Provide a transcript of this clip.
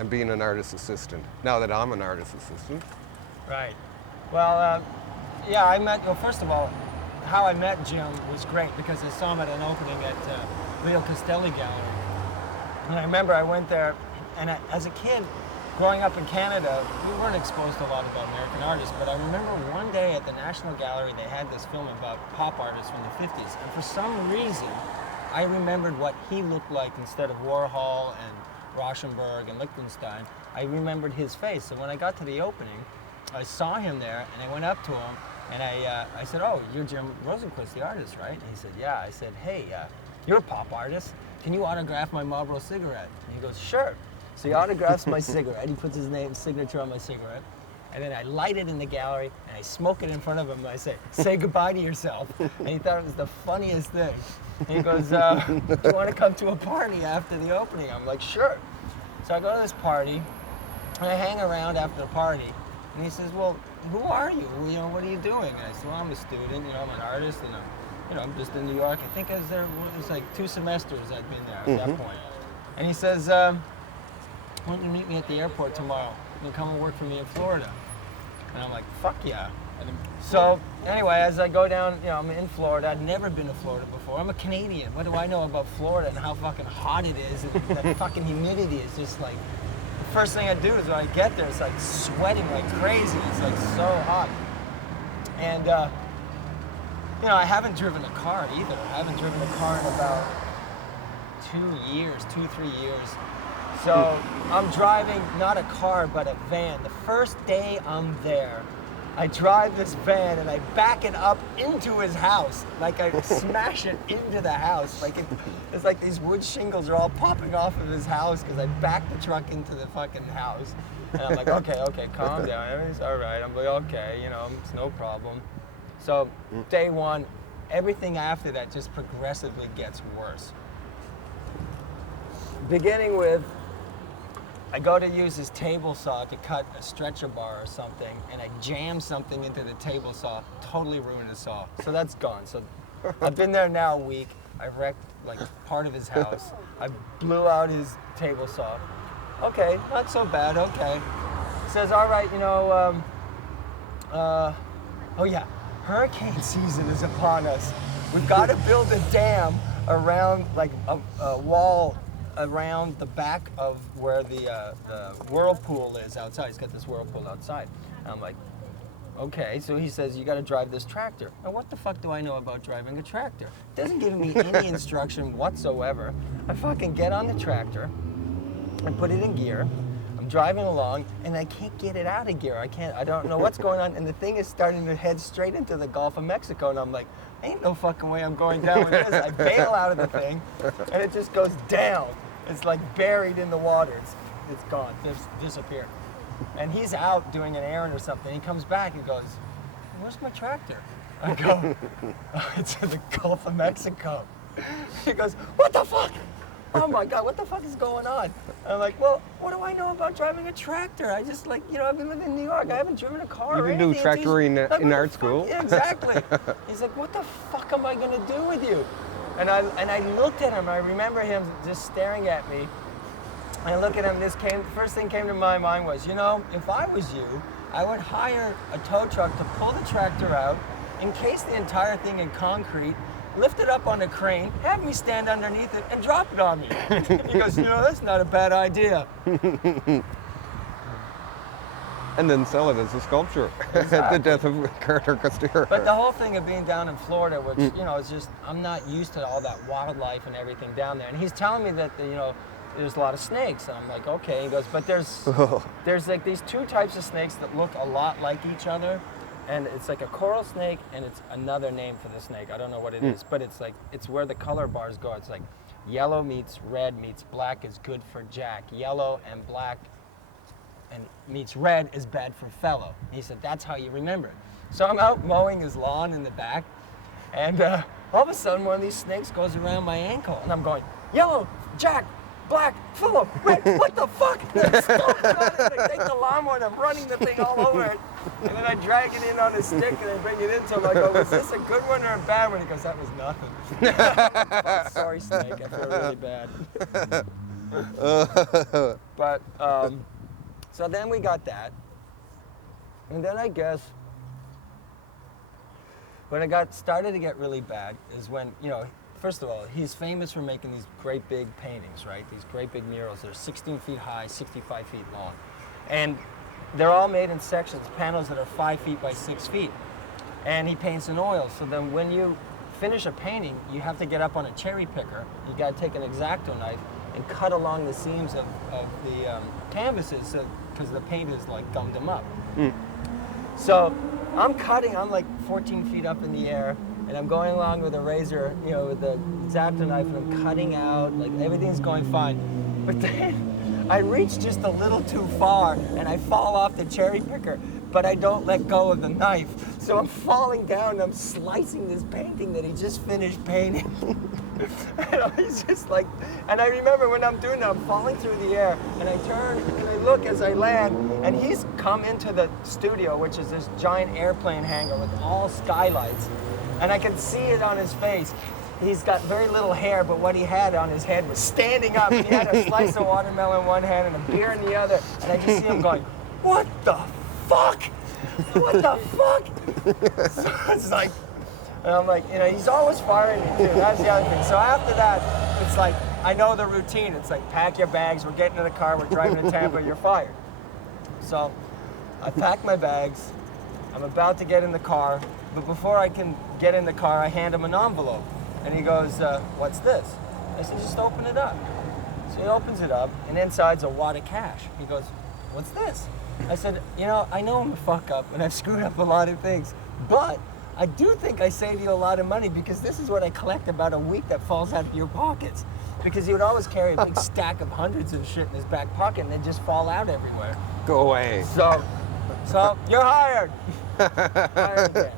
and being an artist assistant, now that I'm an artist assistant. Right. Well, yeah, well, first of all, how I met Jim was great because I saw him at an opening at Leo Castelli Gallery. And I remember I went there, and as a kid, growing up in Canada, we weren't exposed to a lot about American artists, but I remember one day at the National Gallery, they had this film about pop artists from the 50s, and for some reason, I remembered what he looked like instead of Warhol and Rauschenberg and Lichtenstein. I remembered his face, so when I got to the opening, I saw him there, and I went up to him, and I said, "Oh, you're Jim Rosenquist, the artist, right?" And he said, "Yeah." I said, "Hey, you're a pop artist. Can you autograph my Marlboro cigarette?" And he goes, "Sure." So he autographs my cigarette. He puts his signature on my cigarette, and then I light it in the gallery, and I smoke it in front of him, and I say goodbye to yourself. And he thought it was the funniest thing. And he goes, "Do you want to come to a party after the opening?" I'm like, "Sure." So I go to this party, and I hang around after the party, and he says, "Well, who are you? You know, what are you doing?" And I said, "Well, I'm a student, you know, I'm an artist, and I'm just in New York." I think it was like 2 semesters I'd been there at that point. And he says, "Why don't you meet me at the airport tomorrow? You'll come and work for me in Florida." And I'm like, "Fuck yeah." So anyway, as I go down, I'm in Florida. I'd never been to Florida before. I'm a Canadian. What do I know about Florida and how fucking hot it is? And that fucking humidity is just like, the first thing I do is when I get there, it's like sweating like crazy. It's like so hot. And, I haven't driven a car either. I haven't driven a car in about 3 years. So I'm driving not a car, but a van. The first day I'm there, I drive this van and I back it up into his house. Like I smash it into the house. Like it's like these wood shingles are all popping off of his house because I backed the truck into the fucking house. And I'm like, okay, calm down. Everything's all right. I'm like, okay, it's no problem. So day one, everything after that just progressively gets worse. Beginning with, I go to use his table saw to cut a stretcher bar or something, and I jam something into the table saw, totally ruined the saw. So that's gone. So I've been there now a week. I wrecked like part of his house. I blew out his table saw. Okay, not so bad, okay. Says, all right, oh yeah, hurricane season is upon us. We've got to build a dam around, like a wall around the back of where the whirlpool is outside. He's got this whirlpool outside. And I'm like, okay. So he says, you got to drive this tractor. Now, what the fuck do I know about driving a tractor? Doesn't give me any instruction whatsoever. I fucking get on the tractor and put it in gear. I'm driving along, and I can't get it out of gear. I don't know what's going on, and the thing is starting to head straight into the Gulf of Mexico, and I'm like, ain't no fucking way I'm going down with this. I bail out of the thing, and it just goes down. It's like buried in the water. It's gone, disappeared. And he's out doing an errand or something. He comes back and goes, where's my tractor? I go, oh, it's in the Gulf of Mexico. He goes, what the fuck? Oh my God, what the fuck is going on? I'm like, well, what do I know about driving a tractor? I just I've been living in New York. I haven't driven a car or anything. You didn't do tractoring in art school? Yeah, exactly. He's like, what the fuck am I gonna do with you? And I looked at him. I remember him just staring at me. And I look at him. The first thing came to my mind was, if I was you, I would hire a tow truck to pull the tractor out, encase the entire thing in concrete, lift it up on a crane, have me stand underneath it, and drop it on me. He goes, that's not a bad idea. And then sell it as a sculpture. Exactly. The death of Carter Kustera. But the whole thing of being down in Florida, which, is just, I'm not used to all that wildlife and everything down there. And he's telling me that, there's a lot of snakes. And I'm like, okay. He goes, but there's like these 2 types of snakes that look a lot like each other. And it's like a coral snake, and it's another name for the snake. I don't know what it is, but it's where the color bars go. It's like yellow meets red meets black is good for Jack. Yellow and black and meets red is bad for fellow. He said, that's how you remember it. So I'm out mowing his lawn in the back, and all of a sudden one of these snakes goes around my ankle, and I'm going, yellow, Jack, black, fellow, red, what the fuck? And I take the lawnmower and I'm running the thing all over it. And then I drag it in on a stick and I bring it in to him. I go, was this a good one or a bad one? He goes, that was nothing. Oh, sorry, snake, I feel really bad. But, so then we got that. And then I guess when it started to get really bad is when, first of all, he's famous for making these great big paintings, right? These great big murals. They're 16 feet high, 65 feet long. And they're all made in sections, panels that are 5 feet by 6 feet. And he paints in oil. So then when you finish a painting, you have to get up on a cherry picker. You got to take an X-Acto knife and cut along the seams of the canvases because the paint is like gummed them up. So I'm cutting, I'm like 14 feet up in the air, and I'm going along with a razor, with the X-Acto knife, and I'm cutting out, like everything's going fine. But then I reach just a little too far, and I fall off the cherry picker, but I don't let go of the knife. So I'm falling down, and I'm slicing this painting that he just finished painting. And he's just like, and I remember when I'm doing that, I'm falling through the air, and I turn and I look as I land, and he's come into the studio, which is this giant airplane hangar with all skylights, and I can see it on his face. He's got very little hair, but what he had on his head was standing up, and he had a slice of watermelon in one hand and a beer in the other, and I just see him going, "What the fuck? What the fuck?" So it's like, and I'm like, he's always firing me too. That's the other thing. So after that, it's like, I know the routine. It's like, pack your bags, we're getting in the car, we're driving to Tampa, you're fired. So I pack my bags, I'm about to get in the car, but before I can get in the car, I hand him an envelope. And he goes, "What's this?" I said, "Just open it up." So he opens it up, and inside's a wad of cash. He goes, "What's this?" I said, I know I'm a fuck up, and I've screwed up a lot of things, but I do think I saved you a lot of money because this is what I collect about a week that falls out of your pockets. Because he would always carry a big stack of hundreds of shit in his back pocket, and they'd just fall out everywhere. Go away. So you're hired. Hired again.